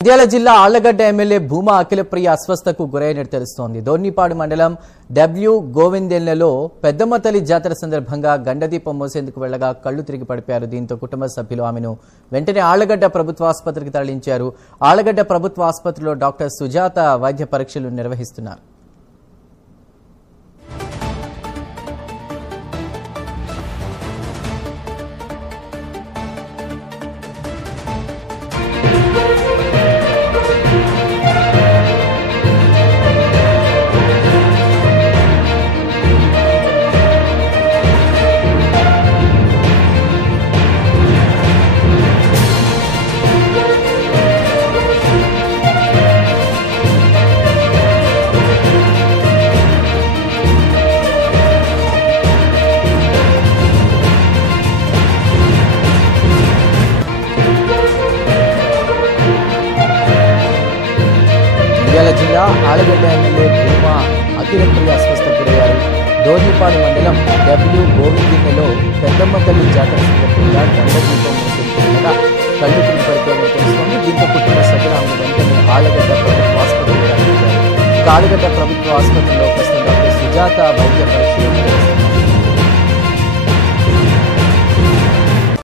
నంద్యాల జిల్లా ఆళ్లగడ్డ ఎమ్మెల్యే భూమా అఖిలప్రియ అస్వస్థకు గురైనట్టు తెలుస్తోంది. దోర్నిపాడు మండలం డబ్ల్యూ గోవిందెల్లలో పెద్దమ్మ తల్లి జాతర సందర్భంగా గండదీపం మోసేందుకు వెళ్లగా కళ్లు తిరిగి పడిపోయారు. దీంతో కుటుంబ సభ్యులు ఆమెను వెంటనే ఆళ్లగడ్డ ప్రభుత్వ ఆసుపత్రికి తరలించారు. ఆళ్లగడ్డ ప్రభుత్వ ఆసుపత్రిలో డాక్టర్ సుజాత వైద్య పరీక్షలు నిర్వహిస్తున్నారు. నంద్యాల జిల్లా ఆళ్లగడ్డ ఎమ్మెల్యే భూమా అఖిలప్రియ అస్వస్థకు గురయ్యారు. దోర్నిపాడు మండలం డబ్ల్యూ గోవిందెల్లలో పెద్దమ్మ తల్లి జాతర సందర్భంగా గండదీపం మోసేందుకు వెళ్లగా కళ్లు తిరిగి పడిపోయినట్టు తెలుస్తోంది. దీంతో కుటుంబ సభ్యులు ఆమెను వెంటనే ఆళ్లగడ్డ ప్రభుత్వ ఆసుపత్రికి తరలించారు. ఆళ్లగడ్డ ప్రభుత్వ ఆసుపత్రిలో ప్రస్తుతం డాక్టర్ సుజాత వైద్య పరీక్షలు నిర్వహిస్తున్నారు.